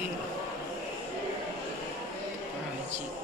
Sí. Ay, chico.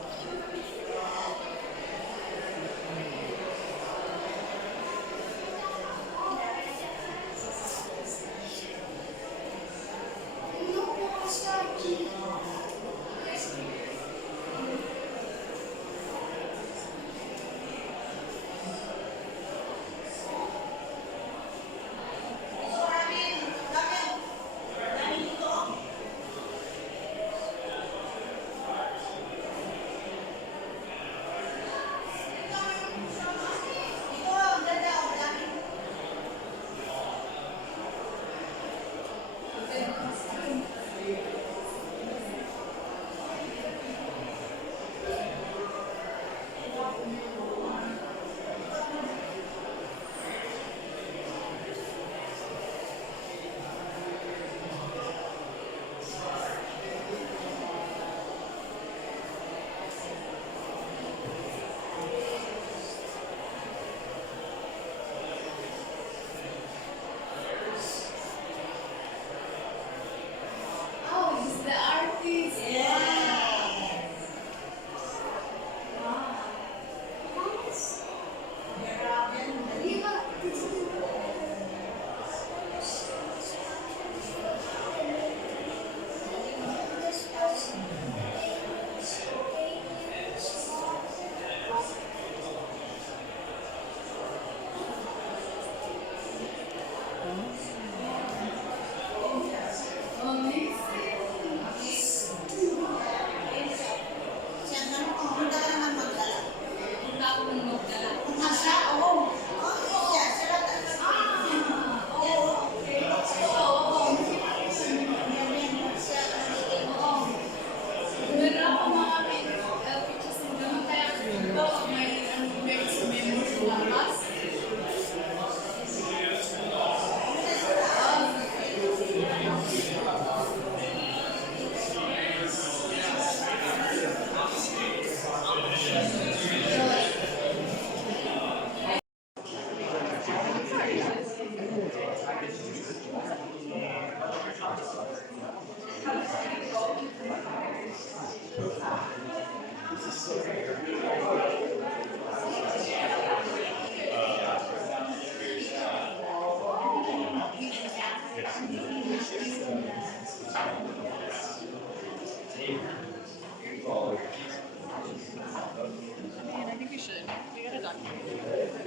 Man, I think we should. We gotta document it.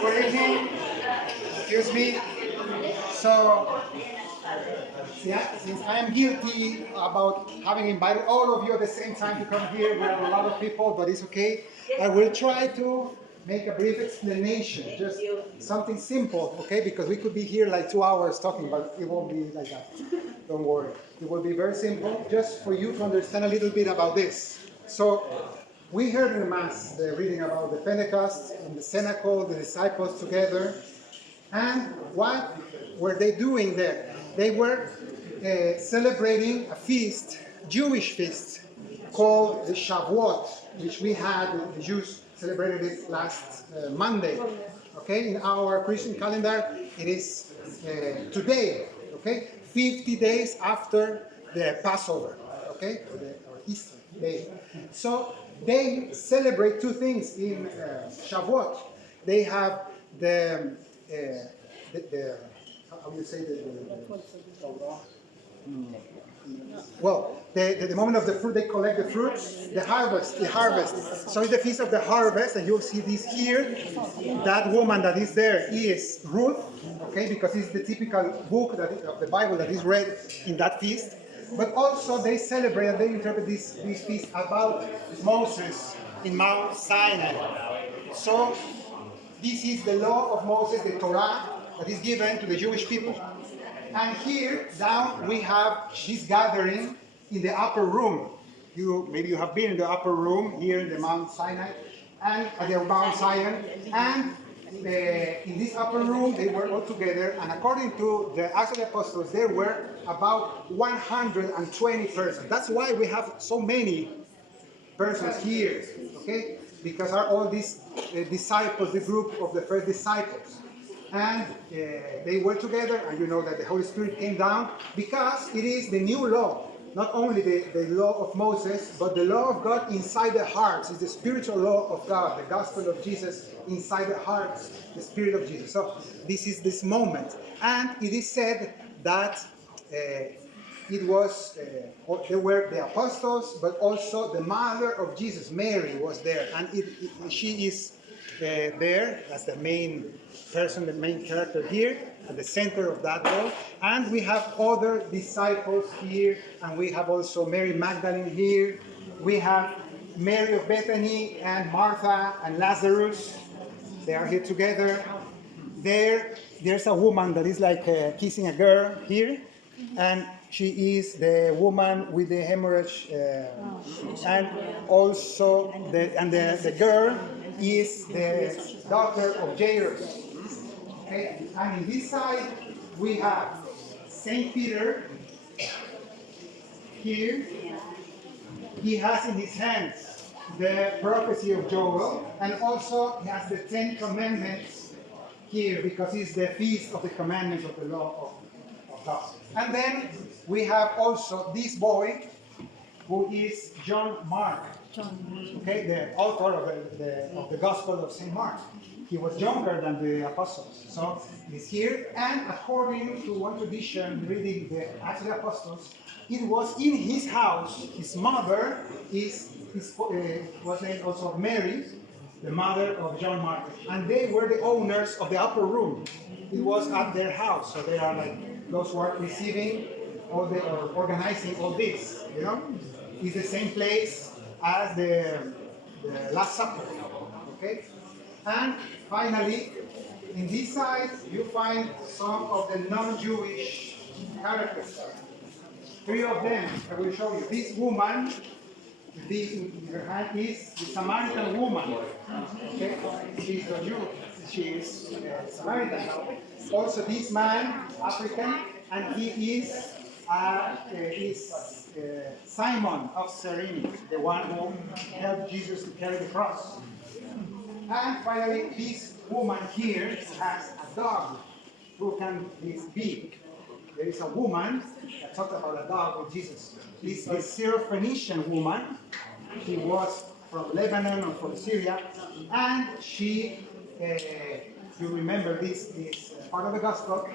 Good evening. Excuse me. So, yeah, since I am guilty about having invited all of you at the same time to come here, we have a lot of people, but it's okay. I will try to make a brief explanation, just something simple, okay? Because we could be here like 2 hours talking, but it won't be like that. Don't worry. It will be very simple, just for you to understand a little bit about this. So, we heard in the Mass the reading about the Pentecost and the Cenacle, the disciples together. And what were they doing there? They were celebrating a feast, Jewish feast, called the Shavuot, which we had, the Jews celebrated it last Monday. Okay, in our Christian calendar, it is today, okay? 50 days after the Passover, okay? Or Easter day. So they celebrate two things in Shavuot. They have the how do you say the moment of the fruit, they collect the fruits, the harvest. So it's the feast of the harvest, and you'll see this here. That woman that is there is Ruth, okay, because it's the typical book of the Bible that is read in that feast. But also they celebrate and they interpret this feast about Moses in Mount Sinai. So this is the law of Moses, the Torah, that is given to the Jewish people. And here down we have this gathering in the upper room. Maybe you have been in the upper room here in the Mount Sinai and at the Mount Zion. And in this upper room they were all together. And according to the Acts of the Apostles, there were about 120 persons. That's why we have so many persons here, okay? Because are all these disciples, the group of the first disciples. And they were together, and you know that the Holy Spirit came down because it is the new law. Not only the law of Moses, but the law of God inside the hearts. It's the spiritual law of God, the gospel of Jesus inside the hearts, the Spirit of Jesus. So this is this moment. And it is said that it was, there were the apostles, but also the mother of Jesus, Mary, was there. And she is there as the main person, the main character here, at the center of that wall. And we have other disciples here, and we have also Mary Magdalene here. We have Mary of Bethany and Martha and Lazarus. They are here together. There's a woman that is like kissing a girl here, and she is the woman with the hemorrhage, and also the girl is the daughter of Jairus. Okay? And in this side we have Saint Peter here. He has in his hands the prophecy of Joel, and also he has the 10 Commandments here because it's the feast of the commandments of the law of God. And then we have also this boy who is John Mark, okay, the author of the Gospel of St. Mark. He was younger than the apostles, so he's here. And according to one tradition, reading the Acts of the Apostles, it was in his house. His mother was named also Mary, the mother of John Mark, and they were the owners of the upper room. It was at their house, so they are like those who are receiving all the or organizing all this. You know, it's the same place as the Last Supper. Okay, and finally, in this side you find some of the non-Jewish characters. 3 of them I will show you. This woman. This in her hand is the Samaritan woman. Okay, she's a Jew. She is Samaritan. Also, this man, African, and he is Simon of Cyrene, the one who helped Jesus to carry the cross. And finally, this woman here has a dog who can be. There is a woman that talked about a dog with Jesus. This is a Syrophoenician woman. She was from Lebanon or from Syria, and she, you remember this part of the gospel,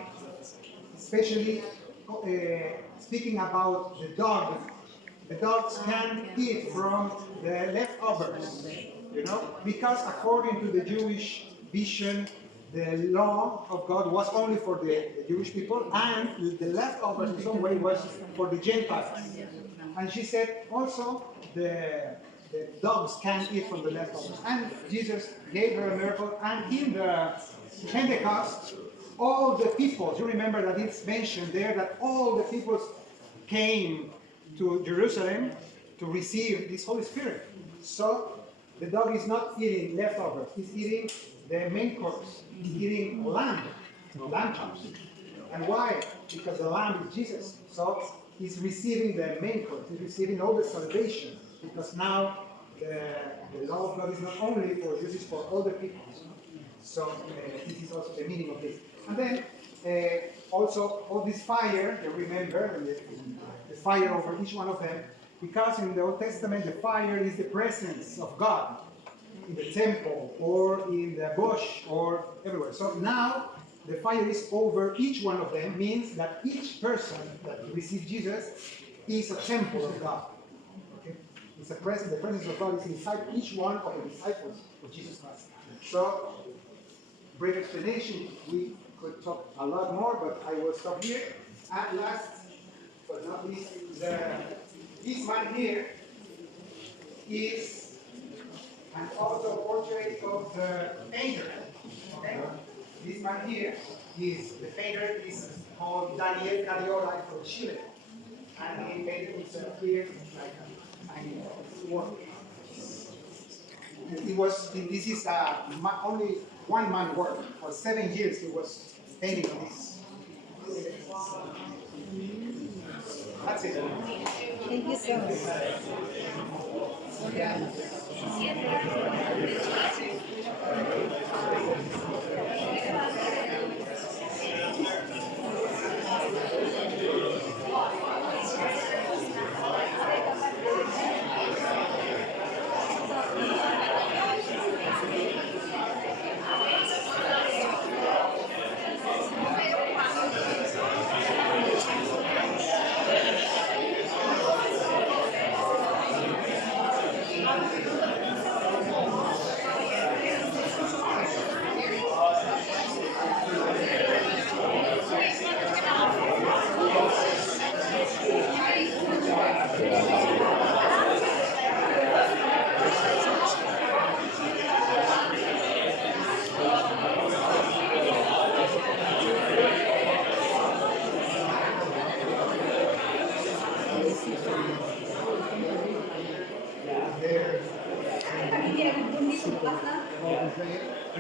especially speaking about the dog. The dogs can eat from the leftovers, you know, because according to the Jewish vision, the law of God was only for the Jewish people, and the leftovers in some way was for the Gentiles. And she said also the dogs can eat from the leftovers. And Jesus gave her a miracle, and in the Pentecost, all the people, you remember that it's mentioned there that all the people came to Jerusalem to receive this Holy Spirit. So the dog is not eating leftovers, he's eating the main course. He's eating lamb chops. And why? Because the lamb is Jesus. So he's receiving the main course. He's receiving all the salvation. Because now the law of God is not only for Jews, it's for all the people. So this is also the meaning of this. And then also all this fire, you remember, the fire over each one of them, because in the Old Testament the fire is the presence of God in the temple or in the bush or everywhere. So now the fire is over each one of them, means that each person that receives Jesus is a temple of God. Okay? It's a presence, the presence of God is inside each one of the disciples of Jesus Christ. So, brief explanation, we could talk a lot more, but I will stop here. And last but not least, this man here is an auto portrait of the painter. Okay? This man here is the painter is called Daniel Cariola from Chile. And he painted himself here like a tiny work. This is only one man work. For 7 years he was painting on this. That's it. Thank you so much.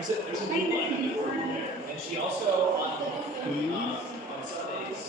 There's a new one, and she also on Sundays